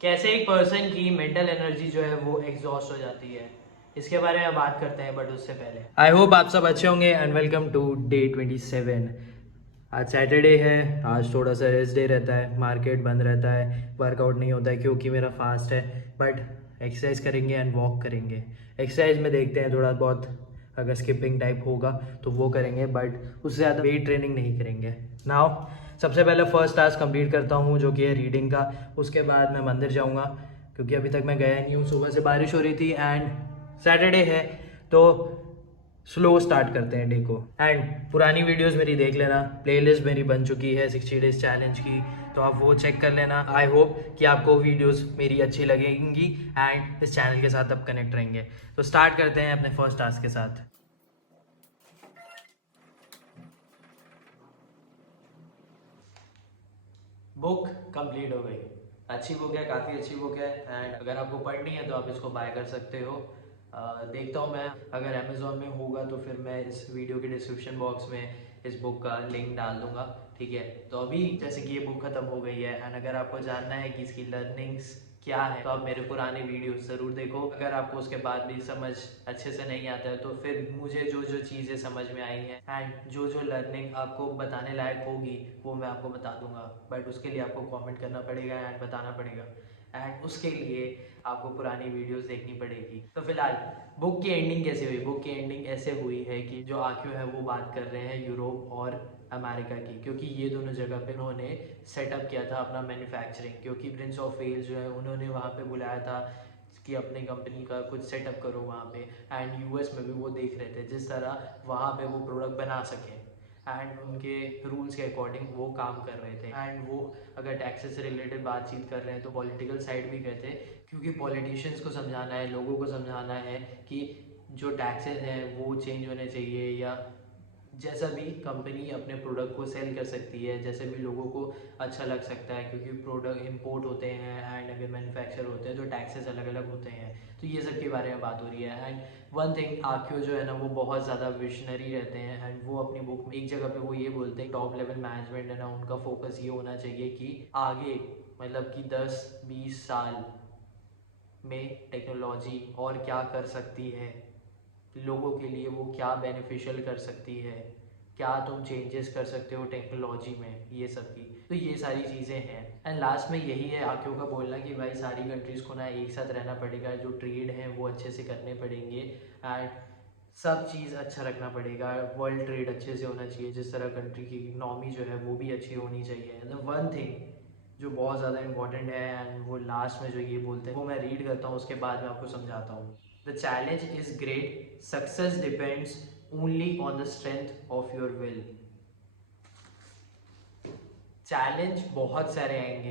कैसे एक पर्सन की मेंटल एनर्जी जो है वो एग्जॉस्ट हो जाती है, इसके बारे में बात करते हैं। बट उससे पहले आई होप आप सब अच्छे होंगे एंड वेलकम टू डे 27। आज सैटरडे है। आज थोड़ा सा रेस्ट डे रहता है, मार्केट बंद रहता है, वर्कआउट नहीं होता है क्योंकि मेरा फास्ट है। बट एक्सरसाइज करेंगे एंड वॉक करेंगे। एक्सरसाइज में देखते हैं थोड़ा बहुत, अगर स्किपिंग टाइप होगा तो वो करेंगे, बट उससे ज़्यादा वेट ट्रेनिंग नहीं करेंगे। नाउ सबसे पहले फर्स्ट टास्क कंप्लीट करता हूँ जो कि है रीडिंग का। उसके बाद मैं मंदिर जाऊँगा क्योंकि अभी तक मैं गया नहीं हूँ। सुबह से बारिश हो रही थी एंड सैटरडे है तो स्लो स्टार्ट करते हैं डे को। एंड पुरानी वीडियोस मेरी देख लेना, प्लेलिस्ट मेरी बन चुकी है 60 डेज चैलेंज की, तो आप वो चेक कर लेना। आई होप कि आपको वीडियोस मेरी अच्छी लगेंगी एंड इस चैनल के साथ आप कनेक्ट रहेंगे। तो स्टार्ट करते हैं अपने फर्स्ट टास्क के साथ। बुक कंप्लीट हो गई। अच्छी बुक है, काफ़ी अच्छी बुक है एंड अगर आपको पढ़नी है तो आप इसको बाय कर सकते हो। देखता हूँ मैं, अगर अमेज़ोन में होगा तो फिर मैं इस वीडियो के डिस्क्रिप्शन बॉक्स में इस बुक का लिंक डाल दूँगा। ठीक है, तो अभी जैसे कि ये बुक ख़त्म हो गई है एंड अगर आपको जानना है कि इसकी लर्निंग्स क्या है तो आप मेरे पुराने वीडियो ज़रूर देखो। अगर आपको उसके बाद भी समझ अच्छे से नहीं आता है तो फिर मुझे जो जो चीज़ें समझ में आई हैं एंड जो जो लर्निंग आपको बताने लायक होगी वो मैं आपको बता दूंगा। बट उसके लिए आपको कमेंट करना पड़ेगा एंड बताना पड़ेगा एंड उसके लिए आपको पुरानी वीडियोस देखनी पड़ेगी। तो फिलहाल बुक की एंडिंग कैसे हुई? बुक की एंडिंग ऐसे हुई है कि जो आक्यू है वो बात कर रहे हैं यूरोप और अमेरिका की, क्योंकि ये दोनों जगह पे उन्होंने सेटअप किया था अपना मैन्युफैक्चरिंग। क्योंकि प्रिंस ऑफ वेल्स जो है उन्होंने वहाँ पे बुलाया था कि अपनी कंपनी का कुछ सेटअप करो वहाँ पे। एंड यूएस में भी वो देख रहे थे जिस तरह वहाँ पे वो प्रोडक्ट बना सकें एंड उनके रूल्स के अकॉर्डिंग वो काम कर रहे थे। एंड वो अगर टैक्सेस से रिलेटेड बातचीत कर रहे हैं तो पॉलिटिकल साइड भी कहते हैं, क्योंकि पॉलिटिशियंस को समझाना है, लोगों को समझाना है कि जो टैक्सेस हैं वो चेंज होने चाहिए, या जैसा भी कंपनी अपने प्रोडक्ट को सेल कर सकती है, जैसे भी लोगों को अच्छा लग सकता है। क्योंकि प्रोडक्ट इंपोर्ट होते हैं एंड अगर मैन्युफैक्चर होते हैं तो टैक्सेस अलग अलग होते हैं। तो ये सब के बारे में बात हो रही है। एंड वन थिंग, आक्यो जो है ना वो बहुत ज़्यादा विशनरी रहते हैं एंड वो अपनी बुक में एक जगह पे वो ये बोलते हैं टॉप लेवल मैनेजमेंट है ना, उनका फोकस ये होना चाहिए कि आगे मतलब कि 10-20 साल में टेक्नोलॉजी और क्या कर सकती है, लोगों के लिए वो क्या बेनिफिशियल कर सकती है, क्या तुम चेंजेस कर सकते हो टेक्नोलॉजी में, ये सब की। तो ये सारी चीज़ें हैं एंड लास्ट में यही है आक्यों का बोलना कि भाई सारी कंट्रीज़ को ना एक साथ रहना पड़ेगा, जो ट्रेड है वो अच्छे से करने पड़ेंगे एंड सब चीज़ अच्छा रखना पड़ेगा। वर्ल्ड ट्रेड अच्छे से होना चाहिए, जिस तरह कंट्री की इकनॉमी जो है वो भी अच्छी होनी चाहिए। द वन थिंग जो बहुत ज़्यादा इंपॉर्टेंट है एंड वो लास्ट में जो ये बोलते हैं वो मैं रीड करता हूँ, उसके बाद मैं आपको समझाता हूँ। The challenge is great, success depends only on the strength of your will. Challenge बहुत सारे आएंगे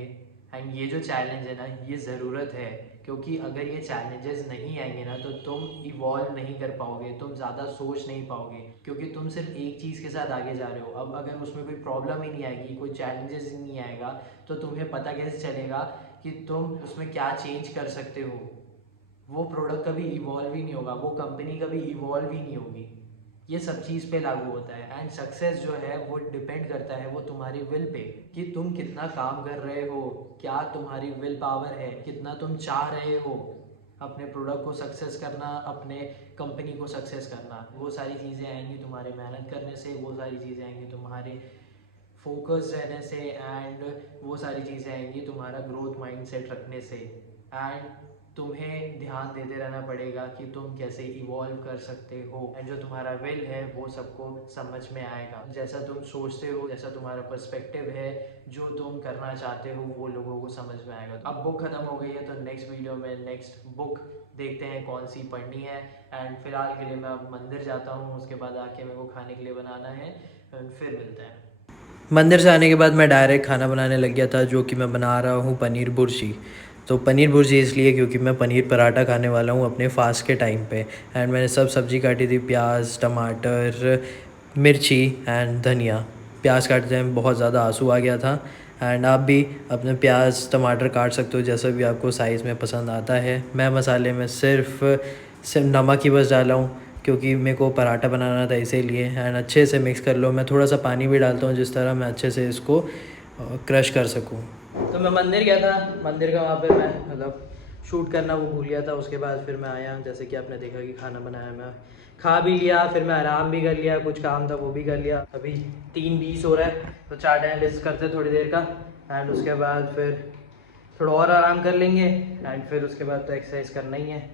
एंड ये जो चैलेंज है ना ये ज़रूरत है, क्योंकि अगर ये चैलेंजेस नहीं आएंगे ना तो तुम इवॉल्व नहीं कर पाओगे, तुम ज़्यादा सोच नहीं पाओगे, क्योंकि तुम सिर्फ एक चीज़ के साथ आगे जा रहे हो। अब अगर उसमें कोई प्रॉब्लम ही नहीं आएगी, कोई चैलेंजेस ही नहीं आएगा, तो तुम्हें पता कैसे चलेगा कि तुम उसमें क्या चेंज कर सकते हो? वो प्रोडक्ट कभी इवॉल्व ही नहीं होगा, वो कंपनी कभी इवॉल्व ही नहीं होगी। ये सब चीज़ पे लागू होता है एंड सक्सेस जो है वो डिपेंड करता है वो तुम्हारी विल पे, कि तुम कितना काम कर रहे हो, क्या तुम्हारी विल पावर है, कितना तुम चाह रहे हो अपने प्रोडक्ट को सक्सेस करना, अपने कंपनी को सक्सेस करना। वो सारी चीज़ें आएंगी तुम्हारे मेहनत करने से, वो सारी चीज़ें आएंगी तुम्हारे फोकस रहने से एंड वो सारी चीज़ें आएंगी तुम्हारा ग्रोथ माइंडसेट रखने से। एंड तुम्हें ध्यान देते रहना पड़ेगा कि तुम कैसे इवॉल्व कर सकते हो एंड जो तुम्हारा विल है वो सबको समझ में आएगा। जैसा तुम सोचते हो, जैसा तुम्हारा पर्सपेक्टिव है, जो तुम करना चाहते हो वो लोगों को समझ में आएगा। अब बुक ख़त्म हो गई है तो नेक्स्ट वीडियो में नेक्स्ट बुक देखते हैं कौन सी पढ़नी है। एंड फिलहाल के लिए मैं अब मंदिर जाता हूँ, उसके बाद आके मेरे को खाने के लिए बनाना है एंड फिर मिलते हैं। मंदिर से आने के बाद मैं डायरेक्ट खाना बनाने लग गया था, जो कि मैं बना रहा हूँ पनीर भुर्जी। तो पनीर भुर्जी इसलिए क्योंकि मैं पनीर पराठा खाने वाला हूँ अपने फास्ट के टाइम पे। एंड मैंने सब सब्ज़ी काटी थी, प्याज, टमाटर, मिर्ची एंड धनिया। प्याज काटते हैं बहुत ज़्यादा आंसू आ गया था। एंड आप भी अपने प्याज टमाटर काट सकते हो जैसा भी आपको साइज़ में पसंद आता है। मैं मसाले में सिर्फ नमक ही बस डाला हूँ क्योंकि मेरे को पराठा बनाना था इसीलिए। एंड अच्छे से मिक्स कर लो। मैं थोड़ा सा पानी भी डालता हूँ जिस तरह मैं अच्छे से इसको क्रश कर सकूँ। तो मैं मंदिर गया था, मंदिर का वहाँ पे मैं मतलब शूट करना वो भूल गया था। उसके बाद फिर मैं आया, जैसे कि आपने देखा कि खाना बनाया, मैं खा भी लिया, फिर मैं आराम भी कर लिया, कुछ काम था वो भी कर लिया। अभी 3:20 हो रहा है, तो चार्ट एनालिसिस करते थोड़ी देर का, एंड उसके बाद फिर थोड़ा और आराम कर लेंगे, एंड फिर उसके बाद तो एक्सरसाइज करना ही है।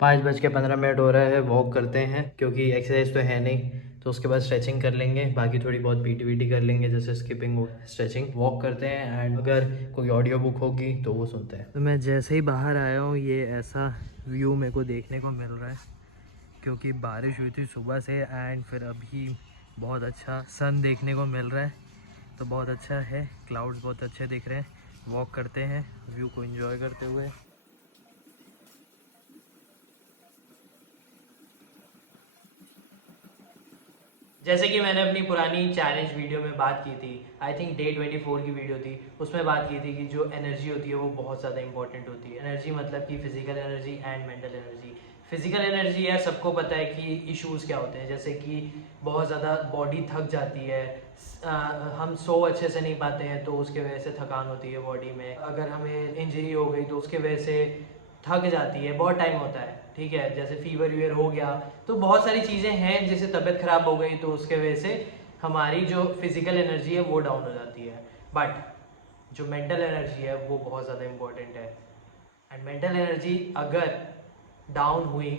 5:15 हो रहा है, वॉक करते हैं क्योंकि एक्सरसाइज तो है नहीं, तो उसके बाद स्ट्रेचिंग कर लेंगे, बाकी थोड़ी बहुत पीटी वीटी कर लेंगे, जैसे स्किपिंग हो, स्ट्रेचिंग, वॉक करते हैं, एंड अगर कोई ऑडियो बुक होगी तो वो सुनते हैं। तो मैं जैसे ही बाहर आया हूँ, ये ऐसा व्यू मेरे को देखने को मिल रहा है, क्योंकि बारिश हुई थी सुबह से, एंड फिर अभी बहुत अच्छा सन देखने को मिल रहा है, तो बहुत अच्छा है, क्लाउड्स बहुत अच्छे दिख रहे हैं। वॉक करते हैं व्यू को एंजॉय करते हुए। जैसे कि मैंने अपनी पुरानी चैलेंज वीडियो में बात की थी, आई थिंक डे 24 की वीडियो थी, उसमें बात की थी कि जो एनर्जी होती है वो बहुत ज़्यादा इंपॉर्टेंट होती है। एनर्जी मतलब कि physical energy and mental energy. Physical energy है, सबको पता है कि इश्यूज़ क्या होते हैं, जैसे कि बहुत ज़्यादा बॉडी थक जाती है, हम सो अच्छे से नहीं पाते हैं तो उसके वजह से थकान होती है बॉडी में। अगर हमें इंजरी हो गई तो उसके वजह से थक जाती है, बहुत टाइम होता है, ठीक है, जैसे फीवर वीवर हो गया, तो बहुत सारी चीज़ें हैं, जैसे तबीयत ख़राब हो गई तो उसके वजह से हमारी जो फिज़िकल एनर्जी है वो डाउन हो जाती है। बट जो मेंटल एनर्जी है वो बहुत ज़्यादा इंपॉर्टेंट है, एंड मेंटल एनर्जी अगर डाउन हुई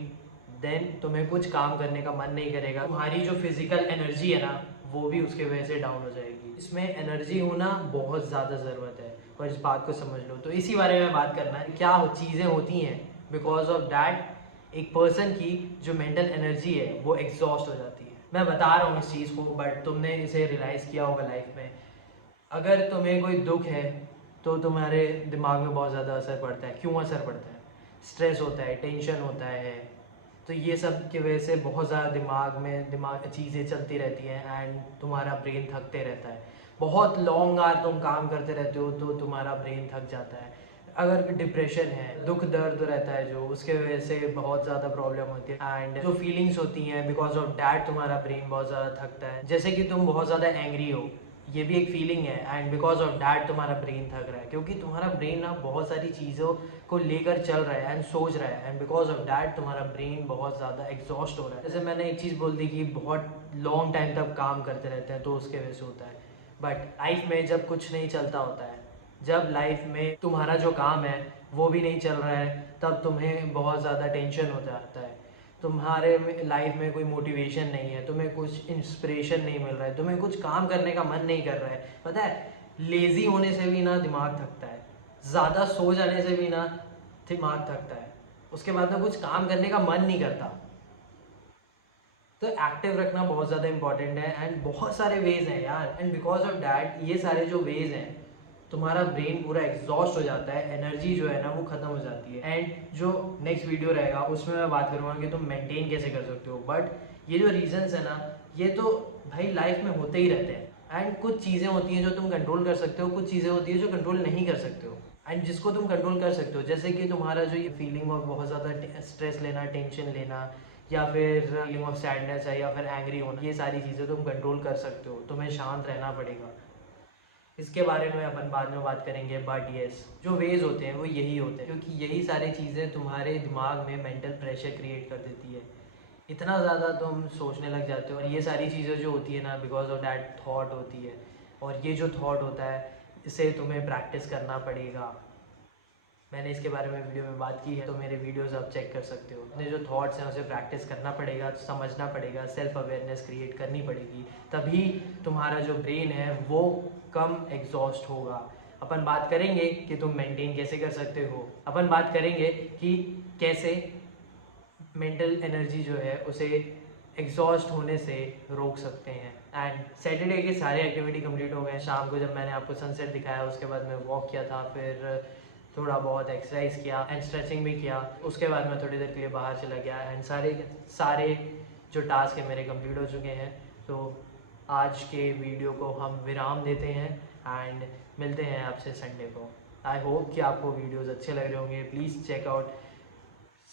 देन तुम्हें कुछ काम करने का मन नहीं करेगा, तुम्हारी जो फिजिकल एनर्जी है ना वो भी उसके वजह से डाउन हो जाएगी। इसमें एनर्जी होना बहुत ज़्यादा ज़रूरत है, और इस बात को समझ लो। तो इसी बारे में बात करना है, क्या चीज़ें होती हैं बिकॉज ऑफ दैट एक पर्सन की जो मेंटल एनर्जी है वो एग्जॉस्ट हो जाती है। मैं बता रहा हूँ इस चीज़ को, बट तुमने इसे रियलाइज़ किया होगा लाइफ में। अगर तुम्हें कोई दुख है तो तुम्हारे दिमाग में बहुत ज़्यादा असर पड़ता है। क्यों असर पड़ता है? स्ट्रेस होता है, टेंशन होता है, तो ये सब की वजह से बहुत ज़्यादा दिमाग चीज़ें चलती रहती हैं, एंड तुम्हारा ब्रेन थकते रहता है। बहुत लॉन्ग आवर तुम काम करते रहते हो तो तुम्हारा ब्रेन थक जाता है। अगर डिप्रेशन है, दुख दर्द रहता है जो, उसके वजह से बहुत ज़्यादा प्रॉब्लम होती है, एंड जो फीलिंग्स होती हैं बिकॉज ऑफ डैट तुम्हारा ब्रेन बहुत ज़्यादा थकता है। जैसे कि तुम बहुत ज़्यादा एंग्री हो, ये भी एक फीलिंग है, एंड बिकॉज ऑफ डैट तुम्हारा ब्रेन थक रहा है, क्योंकि तुम्हारा ब्रेन ना बहुत सारी चीज़ों को लेकर चल रहा है एंड सोच रहा है, एंड बिकॉज ऑफ डैट तुम्हारा ब्रेन बहुत ज़्यादा एग्जॉस्ट हो रहा है। जैसे मैंने एक चीज़ बोल दी कि बहुत लॉन्ग टाइम तक काम करते रहते हैं तो उसके वजह से होता है। बट लाइफ में जब कुछ नहीं चलता होता है, जब लाइफ में तुम्हारा जो काम है वो भी नहीं चल रहा है, तब तुम्हें बहुत ज़्यादा टेंशन हो जाता है। तुम्हारे लाइफ में कोई मोटिवेशन नहीं है, तुम्हें कुछ इंस्पिरेशन नहीं मिल रहा है, तुम्हें कुछ काम करने का मन नहीं कर रहा है। पता है, लेज़ी होने से भी ना दिमाग थकता है, ज़्यादा सो जाने से भी ना दिमाग थकता है, उसके बाद में कुछ काम करने का मन नहीं करता। तो एक्टिव रखना बहुत ज़्यादा इंपॉर्टेंट है, एंड बहुत सारे वेज हैं यार, एंड बिकॉज ऑफ डैट ये सारे जो वेज हैं तुम्हारा ब्रेन पूरा एग्जॉस्ट हो जाता है, एनर्जी जो है ना वो खत्म हो जाती है। एंड जो नेक्स्ट वीडियो रहेगा उसमें मैं बात करूँगा कि तुम मेंटेन कैसे कर सकते हो। बट ये जो रीजंस है ना, ये तो भाई लाइफ में होते ही रहते हैं, एंड कुछ चीज़ें होती हैं जो तुम कंट्रोल कर सकते हो, कुछ चीज़ें होती है जो कंट्रोल नहीं कर सकते हो, एंड जिसको तुम कंट्रोल कर सकते हो, जैसे कि तुम्हारा जो ये फीलिंग ऑफ बहुत ज़्यादा स्ट्रेस लेना, टेंशन लेना, या फिर फीलिंग ऑफ सैडनेस है, या फिर एंग्री होना, ये सारी चीज़ें तुम कंट्रोल कर सकते हो, तुम्हें शांत रहना पड़ेगा। इसके बारे में अपन बाद में बात करेंगे, बट येस जो वेज होते हैं वो यही होते हैं, क्योंकि यही सारी चीज़ें तुम्हारे दिमाग में मेंटल प्रेशर क्रिएट कर देती है, इतना ज़्यादा तुम सोचने लग जाते हो, और ये सारी चीज़ें जो होती है ना बिकॉज ऑफ दैट थॉट होती है, और ये जो थॉट होता है इसे तुम्हें प्रैक्टिस करना पड़ेगा। मैंने इसके बारे में वीडियो में बात की है, तो मेरे वीडियोस आप चेक कर सकते हो। अपने जो थॉट्स हैं उसे प्रैक्टिस करना पड़ेगा, समझना पड़ेगा, सेल्फ अवेयरनेस क्रिएट करनी पड़ेगी, तभी तुम्हारा जो ब्रेन है वो कम एग्जॉस्ट होगा। अपन बात करेंगे कि तुम मेंटेन कैसे कर सकते हो, अपन बात करेंगे कि कैसे मेंटल एनर्जी जो है उसे एग्जॉस्ट होने से रोक सकते हैं। एंड सैटरडे के सारे एक्टिविटी कंप्लीट हो गए। शाम को जब मैंने आपको सनसेट दिखाया उसके बाद मैं वॉक किया था, फिर थोड़ा बहुत एक्सरसाइज किया एंड स्ट्रेचिंग भी किया। उसके बाद मैं थोड़ी देर के लिए बाहर चला गया, एंड सारे सारे जो टास्क है मेरे कंप्लीट हो चुके हैं। तो आज के वीडियो को हम विराम देते हैं, एंड मिलते हैं आपसे संडे को। आई होप कि आपको वीडियोज़ अच्छे लग रहे होंगे। Please check out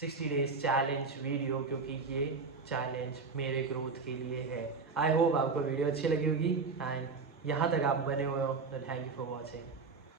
60 days challenge video, क्योंकि ये चैलेंज मेरे ग्रोथ के लिए है। आई होप आपको वीडियो अच्छी लगी होगी एंड यहाँ तक आप बने हुए हो तो थैंक यू फॉर वॉचिंग।